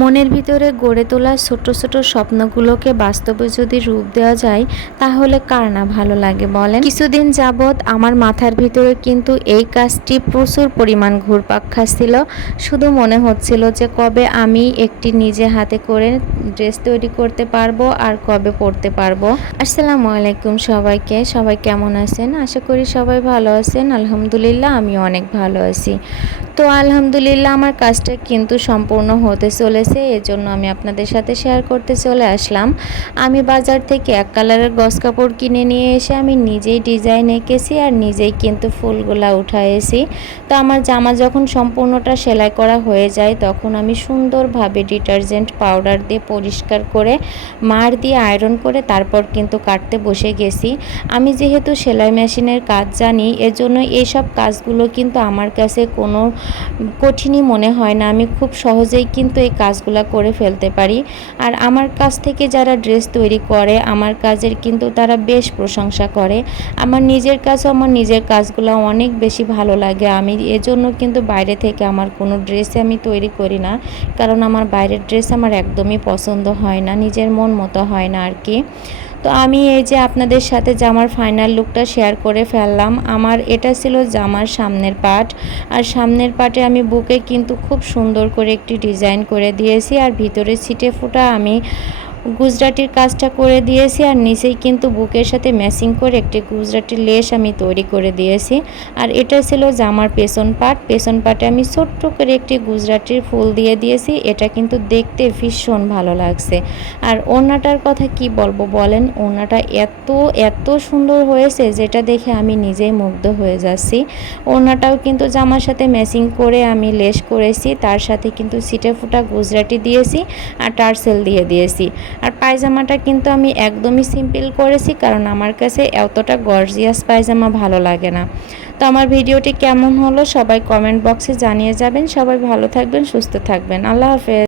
মনের ভিতরে গড়ে তোলা ছোট ছোট স্বপ্নগুলোকে বাস্তবে যদি রূপ দেওয়া যায় তাহলে কার না ভালো লাগে বলেন। কিছুদিন যাবৎ আমার মাথার ভিতরে কিন্তু এই কাজটি প্রচুর পরিমাণ ঘুরপাক খাচ্ছিল। শুধু মনে হচ্ছিল যে কবে আমি একটি নিজে হাতে করে ড্রেস তৈরি করতে পারবো আর কবে পরতে পারবো। আসসালামু আলাইকুম সবাইকে, সবাই কেমন আছেন? আশা করি সবাই ভালো আছেন। আলহামদুলিল্লাহ আমিও অনেক ভালো আছি। তো আলহামদুলিল্লাহ আমার কাজটা কিন্তু সম্পূর্ণ হতে চলেছে, এজন্য আমি আপনাদের সাথে শেয়ার করতে চলে আসলাম। আমি বাজার থেকে এক কালারের গজ কাপড় কিনে নিয়ে এসে আমি নিজেই ডিজাইন এঁকেছি আর নিজেই কিন্তু ফুলগুলা উঠাইছি। তো আমার জামা যখন সম্পূর্ণটা সেলাই করা হয়ে যায় তখন আমি সুন্দরভাবে ডিটারজেন্ট পাউডার দিয়ে পরিষ্কার করে মার দিয়ে আয়রন করে তারপর কিন্তু কাটতে বসে গেছি। আমি যেহেতু সেলাই মেশিনের কাজ জানি, এজন্য এইসব কাজগুলো কিন্তু আমার কাছে কোনো কঠিনই মনে হয় না। আমি খুব সহজেই কিন্তু এই কাজগুলো করে ফেলতে পারি। আর আমার কাছ থেকে যারা ড্রেস তৈরি করে আমার কাজের কিন্তু তারা বেশ প্রশংসা করে। আমার নিজের কাজগুলো অনেক বেশি ভালো লাগে। আমি এজন্য কিন্তু বাইরে থেকে আমার কোনো ড্রেসে আমি তৈরি করি না, কারণ আমার বাইরের ড্রেস আমার একদমই পছন্দ হয় না, নিজের মন মতো হয় না আর কি। তো আমি এই যে আপনাদের সাথে জামার ফাইনাল লুকটা শেয়ার করে ফেললাম। আমার এটা ছিল জামার সামনের পার্ট, আর সামনের পার্টে আমি বুকে কিন্তু খুব সুন্দর করে একটি ডিজাইন করে দিয়েছি, আর ভিতরে ছিটে ফোঁটা আমি গুজরাটির কাজটা করে দিয়েছি, আর নিচেই কিন্তু বুকের সাথে ম্যাচিং করে একটি গুজরাটির লেস আমি তৈরি করে দিয়েছি। আর এটা ছিল জামার পেছন পার্টে আমি ছোট্ট করে একটি গুজরাটির ফুল দিয়ে দিয়েছি। এটা কিন্তু দেখতে ভীষণ ভালো লাগছে। আর ওড়নাটার কথা কি বলবো বলেন, ওড়নাটা এত এত সুন্দর হয়েছে যেটা দেখে আমি নিজেই মুগ্ধ হয়ে যাচ্ছি। ওড়নাটাও কিন্তু জামার সাথে ম্যাচিং করে আমি লেস করেছি, তার সাথে কিন্তু ছিটে ফোঁটা গুজরাটি দিয়েছি আর টার্সেল দিয়ে দিয়েছি। আর পায়জামাটা কিন্তু আমি একদমই সিম্পল করেছি, কারণ আমার কাছে এতটা গর্জিয়াস পায়জামা ভালো লাগে না। তো আমার ভিডিওটি কেমন হলো সবাই কমেন্ট বক্সে জানিয়ে যাবেন। সবাই ভালো থাকবেন, সুস্থ থাকবেন। আল্লাহ হাফেজ।